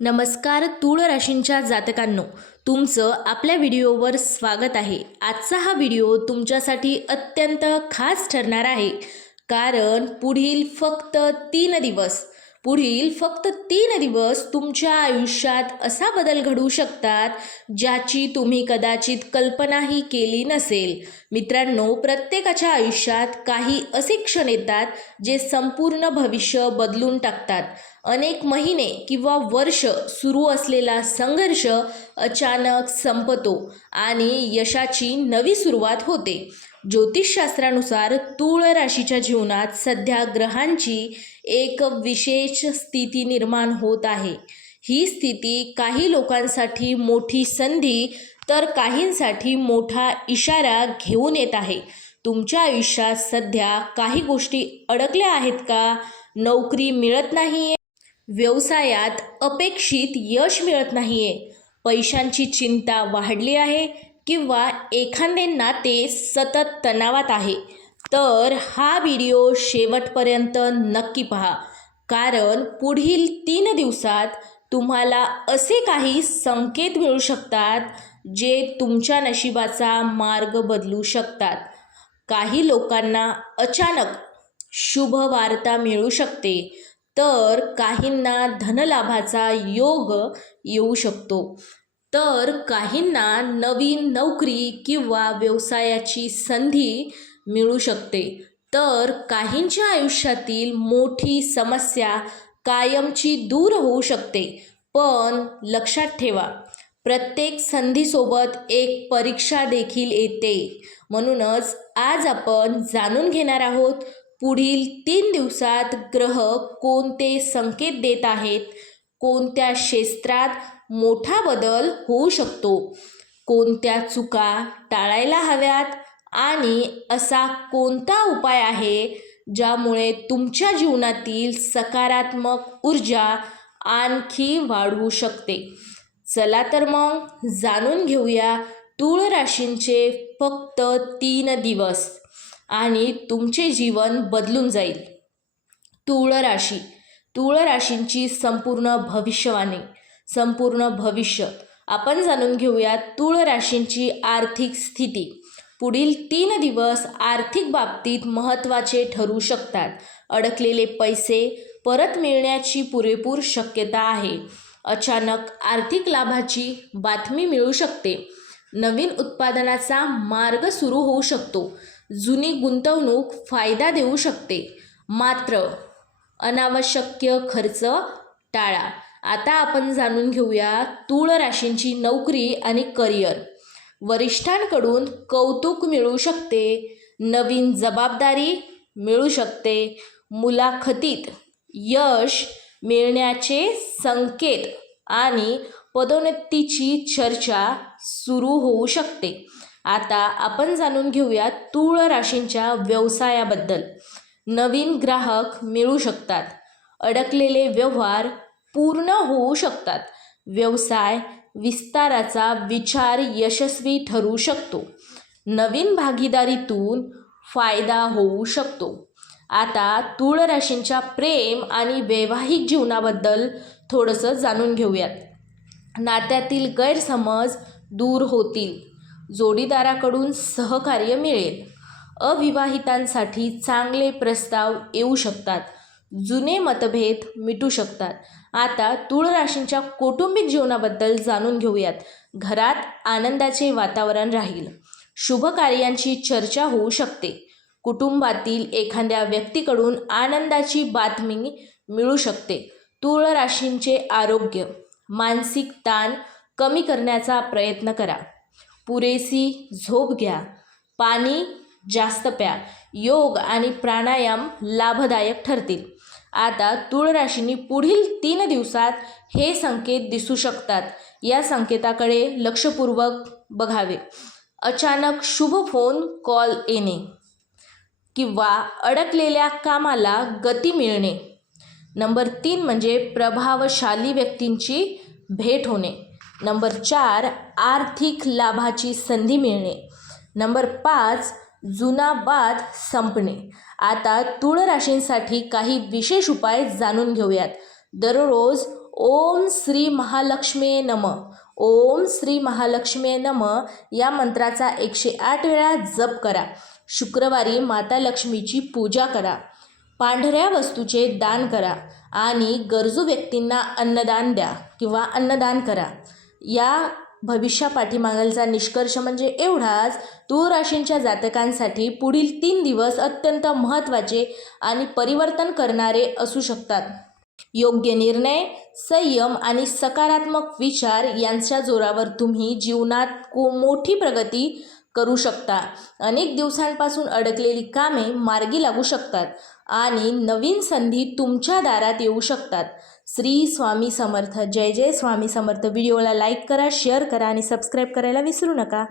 नमस्कार तूळ राशींच्या जातकांनो, तुमचं आपल्या व्हिडिओवर स्वागत आहे। आजचा हा व्हिडिओ तुमच्यासाठी अत्यंत खास ठरणार आहे, कारण पुढील फक्त 3 दिवस तुमच्या आयुष्यात असा बदल घडू शकतात ज्याची तुम्ही कदाचित कल्पनाही केली नसेल। मित्रांनो, प्रत्येकाच्या आयुष्यात काही असे क्षण येतात जे संपूर्ण भविष्य बदलून टाकतात। अनेक महिने किंवा वर्ष सुरू असलेला संघर्ष अचानक संपतो आणि यशाची नवी सुरुवात होते। ज्योतिषशास्त्रानुसार तूळ राशीच्या जीवनात सध्या ग्रहांची एक विशेष स्थिती निर्माण होत आहे। ही स्थिती काही लोकांसाठी मोठी संधी तर काहींसाठी मोठा इशारा घेऊन येत आहे। तुमच्या आयुष्यात सध्या काही गोष्टी अडकल्या आहेत का? नोकरी मिळत नाहीये, व्यवसायात अपेक्षित यश मिळत नाहीये, पैशांची चिंता वाढली आहे किंवा एखादे नाते सतत तणावात आहे, तर हा व्हिडिओ शेवटपर्यंत नक्की पहा। कारण पुढील 3 दिवसात तुम्हाला असे काही संकेत मिळू शकतात जे तुमच्या नशिबाचा मार्ग बदलू शकतात। काही लोकांना अचानक शुभ वार्ता मिळू शकते, तर काहींना धनलाभाचा योग येऊ शकतो, तर काहींना नवीन नोकरी किंवा व्यवसायाची संधी मिळू शकते, तर काहींच्या आयुष्यातील मोठी समस्या कायमची दूर होऊ शकते। पण लक्षात ठेवा, प्रत्येक संधीसोबत एक परीक्षा देखील येते। म्हणूनच आज आपण जाणून घेणार आहोत, पुढील 3 दिवसात ग्रह कोणते संकेत देत आहेत, कोणत्या क्षेत्रात मोठा बदल होऊ शकतो, कोणत्या चुका टाळायला हव्यात आणि असा कोणता उपाय आहे ज्यामुळे तुमच्या जीवनातील सकारात्मक ऊर्जा आणखी वाढवू शकते। चला तर मग जाणून घेऊया तूळ राशींचे फक्त 3 दिवस आणि तुमचे जीवन बदलून जाईल। तूळ राशींची संपूर्ण भविष्यवाणी, संपूर्ण भविष्य आपण जाणून घेऊया। तूळ राशींची आर्थिक स्थिती, पुढील 3 दिवस आर्थिक बाबतीत महत्त्वाचे ठरू शकतात। अडकलेले पैसे परत मिळण्याची पुरेपूर शक्यता आहे। अचानक आर्थिक लाभाची बातमी मिळू शकते। नवीन उत्पादनाचा मार्ग सुरू होऊ शकतो। जुनी गुंतवणूक फायदा देऊ शकते, मात्र अनावश्यक खर्च टाळा। आता आपण जाणून घेऊया तूळ राशींची नोकरी आणि करिअर। वरिष्ठांकडून कौतुक मिळू शकते, नवीन जबाबदारी मिळू शकते, मुलाखतीत यश मिळण्याचे संकेत आणि पदोन्नतीची चर्चा सुरू होऊ शकते। आता आपण जाणून घेऊया तूळ राशींच्या व्यवसायाबद्दल। नवीन ग्राहक मिळू शकतात, अडकलेले व्यवहार पूर्ण होऊ शकतात, व्यवसाय विस्ताराचा विचार यशस्वी ठरू शकतो, नवीन भागीदारीतून फायदा होऊ शकतो। आता तूळ राशींच्या प्रेम आणि वैवाहिक जीवनाबद्दल थोडंसं जाणून घेऊयात। नात्यातील गैरसमज दूर होतील, जोडीदाराकडून सहकार्य मिळेल, अविवाहितांसाठी चांगले प्रस्ताव येऊ शकतात, जुने मतभेद मिटू शकतात। आता तूळ राशींच्या कौटुंबिक जीवनाबद्दल जाणून घेऊयात। घरात आनंदाचे वातावरण राहील, शुभ कार्यांची चर्चा होऊ शकते, कुटुंबातील एखाद्या व्यक्तीकडून आनंदाची बातमी मिळू शकते। तूळ राशींचे आरोग्य, मानसिक ताण कमी करण्याचा प्रयत्न करा, पुरेशी झोप घ्या, पाणी जास्त प्या, योग आणि प्राणायाम लाभदायक ठरतील। आता तूळ राशींनी पुढील 3 दिवसात हे संकेत दिसू शकतात, या संकेताकडे लक्षपूर्वक बघावे। अचानक शुभ फोन कॉल येणे किंवा अडकलेल्या कामाला गती मिळणे। नंबर 3 म्हणजे प्रभावशाली व्यक्तींची भेट होणे। नंबर 4 आर्थिक लाभाची संधी मिळणे। नंबर 5 जुना वाद संपणे। आता तूळ राशींसाठी काही विशेष उपाय जाणून घेऊयात। दररोज ओम श्री महालक्ष्मी नम, ओम श्री महालक्ष्मी नम या मंत्राचा 108 वेळा जप करा. शुक्रवारी माता लक्ष्मीची पूजा करा. पांढऱ्या वस्तूचे दान करा आणि गरजू व्यक्तींना अन्नदान द्या किंवा अन्नदान करा. या भविष्यापाठीमागचा निष्कर्ष म्हणजे एवढाच, तूळ राशींच्या जातकांसाठी पुढील 3 दिवस अत्यंत महत्त्वाचे आणि परिवर्तन करणारे असू शकतात. योग्य निर्णय, संयम आणि सकारात्मक विचार यांच्या जोरावर तुम्ही जीवनात मोठी प्रगती करू शकता. अनेक दिवसांपासून अडकलेली कामे मार्गी लागू शकतात आणि नवीन संधी तुमच्या दारात येऊ शकतात. श्री स्वामी समर्थ. जय जय स्वामी समर्थ. व्हिडिओला लाईक करा, शेअर करा आणि सबस्क्राईब करायला विसरू नका.